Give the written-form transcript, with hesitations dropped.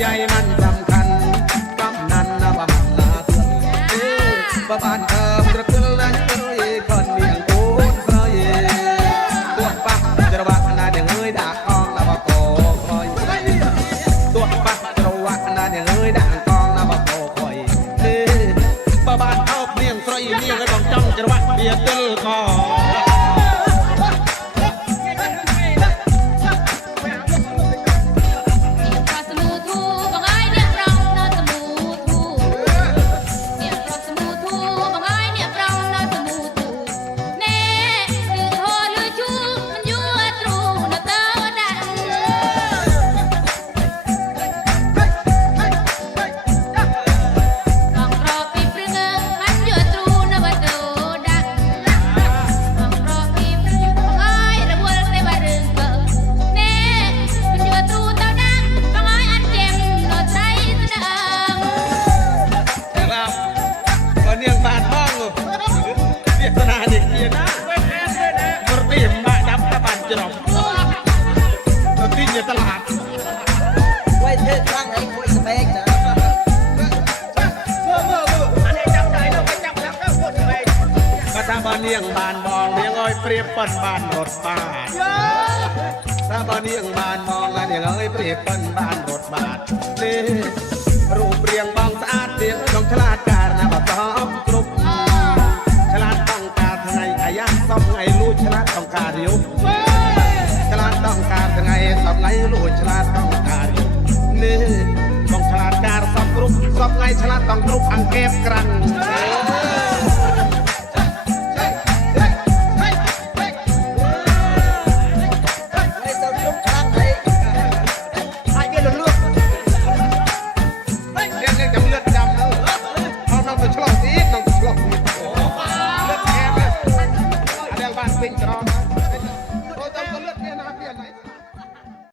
ใหญ่มันสำคัญกำนันนะบ้านนาเถื่อนบ้านกระเพื่อมเคยคนเมียงกูเคยตัวปักจะว่านาเดียงเอ้ยด่าคองนะบ้าโกคอยตัวปักจะว่านาเดียงเอ้ยด่าคองนะบ้าโกคอยบ้านเอาเมียงไตรเมียงไอ้บองจ้องจะว่าเบียดตึ้ลคอตลาดไว้เทิดข้างไอ้คุยสเปกนะอันนี้จับได้เราไปจับแล้วก็พูดสเปกภาษาบ้านเนียงบ้านมองเลี้ยงอ้อยเปรียบปั้นบ้านรถบ้านภาษาบ้านเนียงบ้านมองและเลี้ยงอ้อยเปรียบปั้นบ้านรถบ้านนี่รูปเรียงบางสะอาดเสียงต้องฉลาดการนะบ่ตอบกรุบฉลาดต้องการทางไงขยันซ่อมไงรู้ฉลาดต้องการยุบฉลาดต้องการยังไงสอบไงรู้ฉลาดต้องการนี่ต้องฉลาดการสอบกรุ๊ปสอบไงฉลาดต้องกรุ๊ปอังเก็บกรัง